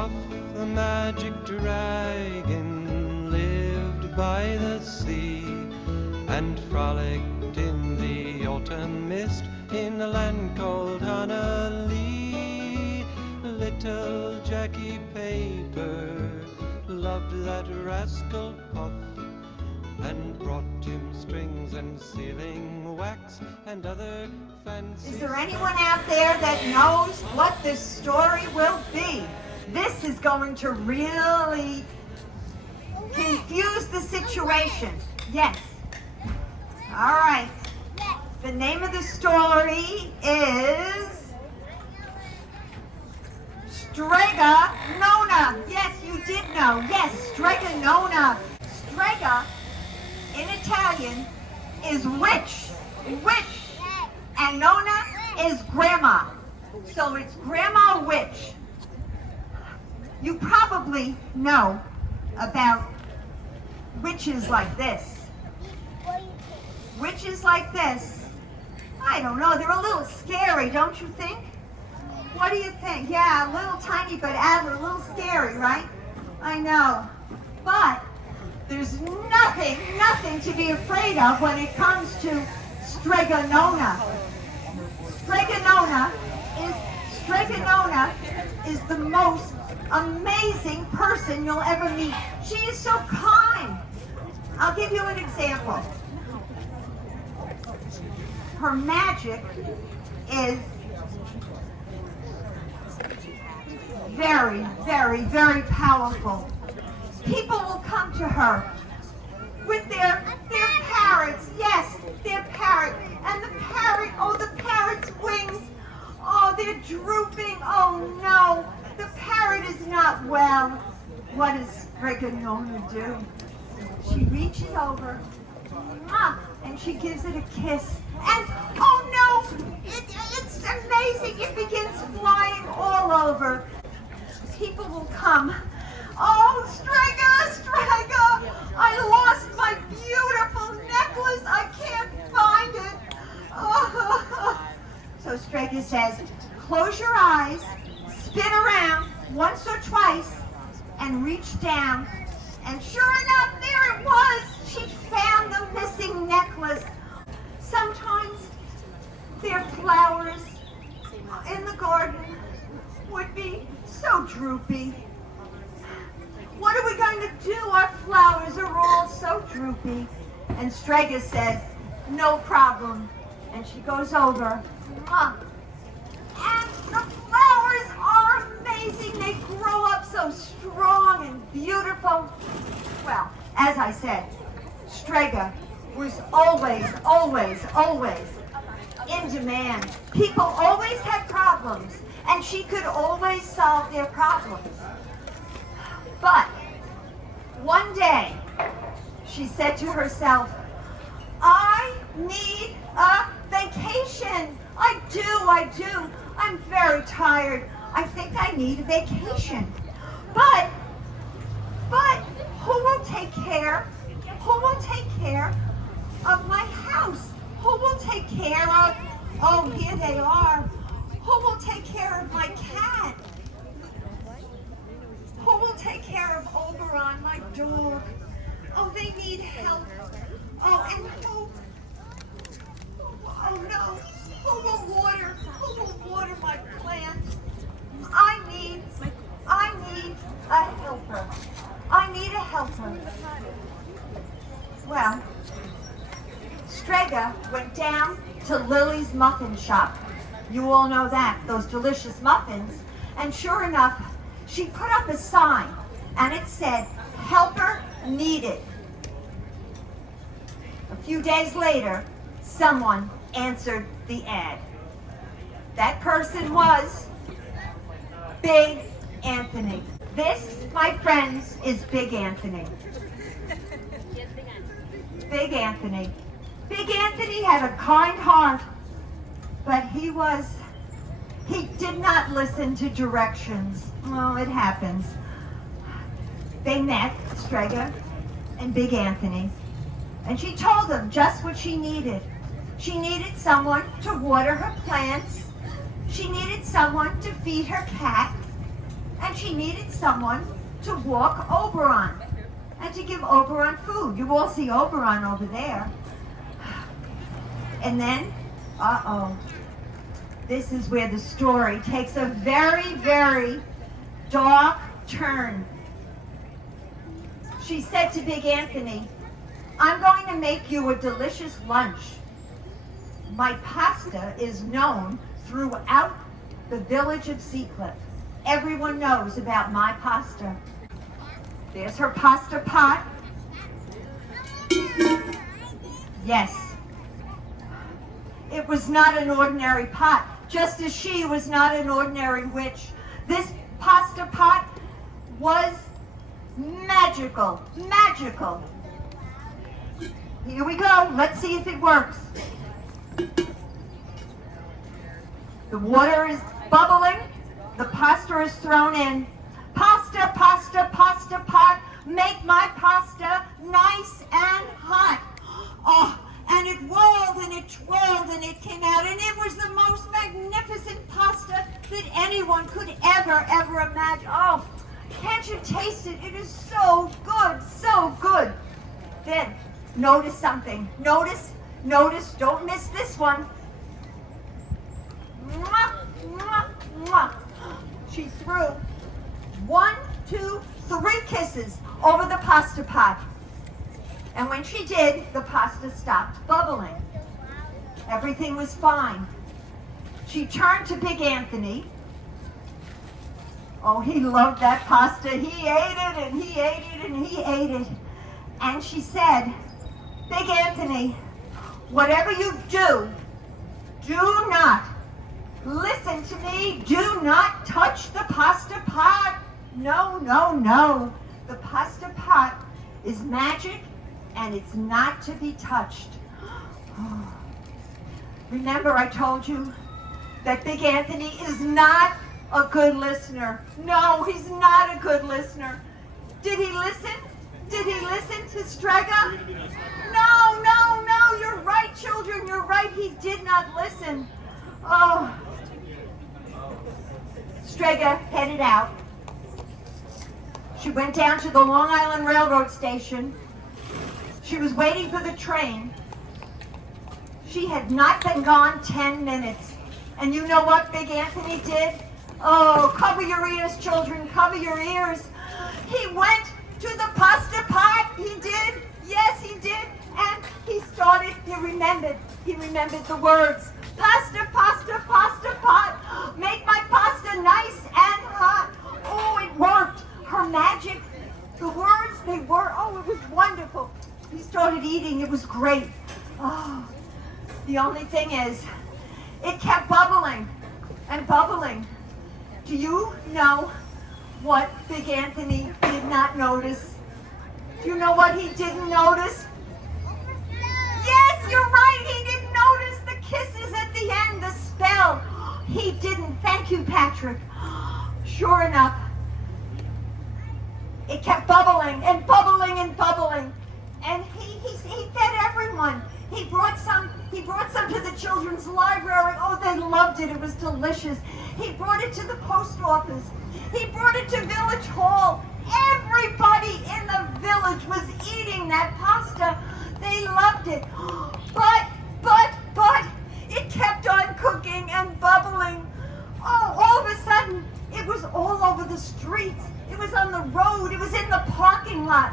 Puff, the magic dragon, lived by the sea and frolicked in the autumn mist in a land called Honolulu. Little Jackie Paper loved that rascal Puff and brought him strings and sealing wax and other fancy... Is there anyone out there that knows what this story will be? This is going to really confuse the situation. Yes. All right. The name of the story is Strega Nona. Yes, you did know. Yes, Strega Nona. Strega in Italian is witch. Witch. And Nona is grandma. So it's grandma witch. You probably know about witches like this. Witches like this. I don't know, they're a little scary, don't you think? What do you think? Yeah, a little tiny, but Adler, a little scary, right? I know. But there's nothing to be afraid of when it comes to Strega Nona. Strega Nona is the most amazing person you'll ever meet. She is so kind. I'll give you an example. Her magic is very, very, very powerful. People will come to her with their parrots. Yes, their parrot. And the parrot, oh, the parrot's wings, oh, they're drooping. Oh, no. The parrot is not well. What does Strega Nona do? She reaches over, and she gives it a kiss. And, oh no, it's amazing. It begins flying all over. People will come. Oh, Strega, I lost my beautiful necklace. I can't find it. Oh. So Strega says, close your eyes, spin around once or twice, and reach down. And sure enough, there it was. She found the missing necklace. Sometimes their flowers in the garden would be so droopy. What are we going to do? Our flowers are all so droopy. And Strega says, no problem. And she goes over. And the flowers are amazing. They grow up so strong and beautiful. Well, as I said, Strega was always in demand. People always had problems, and she could always solve their problems. But one day, she said to herself, I need a vacation. I do. I'm very tired. I think I need a vacation. But who will take care of my house? Who will take care of, oh, here they are. Who will take care of my cat? Who will take care of Oberon, my dog? Oh, they need help. Oh, and oh no, who will water my plant? I need a helper. Well, Strega went down to Lily's muffin shop. You all know that, those delicious muffins. And sure enough, she put up a sign, and it said, helper needed. A few days later, someone answered the ad. That person was Big Anthony. This, my friends, is Big Anthony. Big Anthony. Big Anthony had a kind heart, but he did not listen to directions. Oh, it happens. They met, Strega and Big Anthony, and she told them just what she needed. She needed someone to water her plants. She needed someone to feed her cat. and she needed someone to walk Oberon and to give Oberon food. You all see Oberon over there. And then, this is where the story takes a very, very dark turn. She said to Big Anthony, I'm going to make you a delicious lunch. My pasta is known throughout the village of Seacliff. Everyone knows about my pasta. There's her pasta pot. Yes. It was not an ordinary pot, just as she was not an ordinary witch. This pasta pot was magical, magical. Here we go. Let's see if it works. The water is bubbling. The pasta is thrown in. Pasta, pasta, pasta pot. Make my pasta nice and hot. Oh, and it whirled and it twirled and it came out. And it was the most magnificent pasta that anyone could ever imagine. Oh, can't you taste it? It is so good, so good. Then, notice something. Notice, don't miss this one. Mwah, mwah, mwah. She threw 1, 2, 3 kisses over the pasta pot. And when she did, the pasta stopped bubbling. Everything was fine. She turned to Big Anthony. Oh, he loved that pasta. He ate it and he ate it and he ate it. And she said, Big Anthony, whatever you do, do not listen to me. Do not touch the pasta pot. No, no, no. The pasta pot is magic and it's not to be touched. Remember, I told you that Big Anthony is not a good listener. No, he's not a good listener. Did he listen? Did he listen to Strega? No, no, no, you're right, children, you're right. He did not listen. Oh. Strega headed out. She went down to the Long Island Railroad station. She was waiting for the train. She had not been gone 10 minutes. And you know what Big Anthony did? Oh, cover your ears, children, cover your ears. He went to the pasta pot. He did. Yes, he did. And he remembered the words. Pasta, pasta, pasta pot. Make my pasta nice and hot. Oh, it worked. Her magic, the words, it was wonderful. He started eating. It was great. Oh, the only thing is, it kept bubbling and bubbling. Do you know what Big Anthony did not notice? Do you know what he didn't notice? Yes, you're right. He didn't notice the kisses at the end, the spell. He didn't. Thank you, Patrick. Sure enough, it kept bubbling and bubbling and bubbling. And he fed everyone. He brought some to the children's library. Oh, they loved it. It was delicious. He brought it to the post office. He brought it to Village Hall. Everybody in the village was eating that pasta. They loved it. But, it kept on cooking and bubbling. Oh, all of a sudden, it was all over the streets. It was on the road. It was in the parking lot.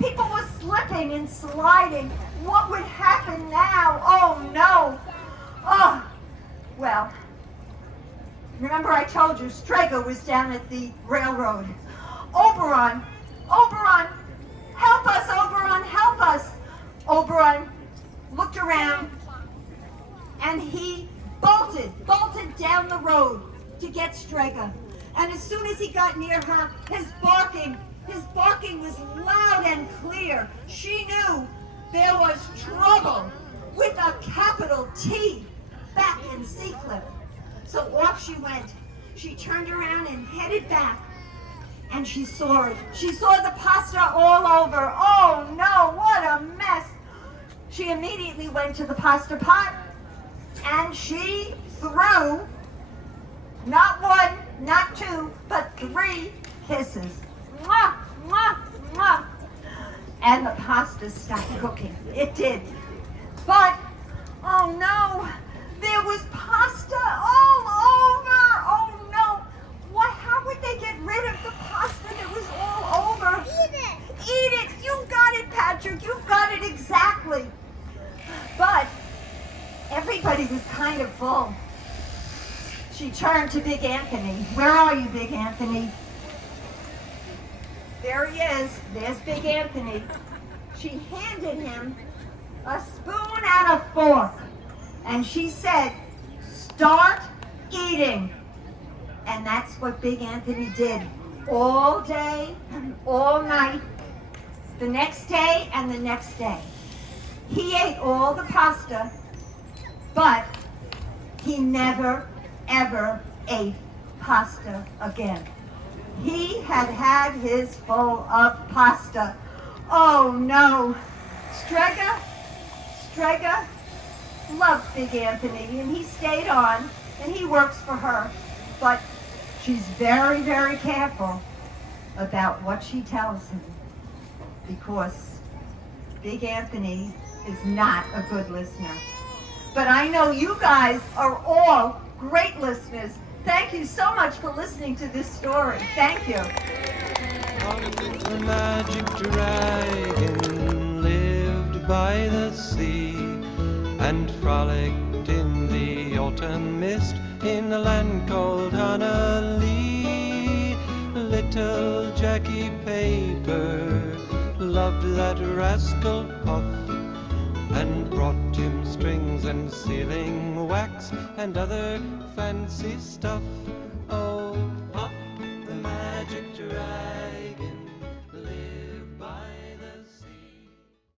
People were slipping and sliding. What would happen now? Oh, no. Oh, well, remember I told you Strega was down at the railroad. Oberon, help us, Oberon, help us. Oberon looked around and he bolted down the road to get Strega. And as soon as he got near her, his barking was loud and clear. She knew there was trouble with a capital T back in Seacliff. So off she went. She turned around and headed back. And she saw it. She saw the pasta all over. Oh no, what a mess. She immediately went to the pasta pot and she threw not 1, not 2, but 3 kisses. Mwah, mwah, mwah. And the pasta stopped cooking. It did. But, oh no, there was pasta all over. Oh no. How would they get rid of the pasta that was all over? Eat it. Eat it. You got it, Patrick. You got it exactly. But everybody was kind of full. She turned to Big Anthony. Where are you, Big Anthony? There he is. There's Big Anthony. She handed him a spoon and a fork. And she said, start eating. And that's what Big Anthony did all day, all night, the next day and the next day. He ate all the pasta, but he never, ever ate pasta again. He had had his full of pasta. Oh no. Strega loved Big Anthony, and he stayed on, and he works for her. But she's very, very careful about what she tells him, because Big Anthony is not a good listener. But I know you guys are all great listeners. Thank you so much for listening to this story. Thank you. The magic dragon lived by the sea and frolicked in the autumn mist in a land called Honolulu. Little Jackie Paper loved that rascal Puff and brought him strings and sealing wax and other fancy stuff. Oh,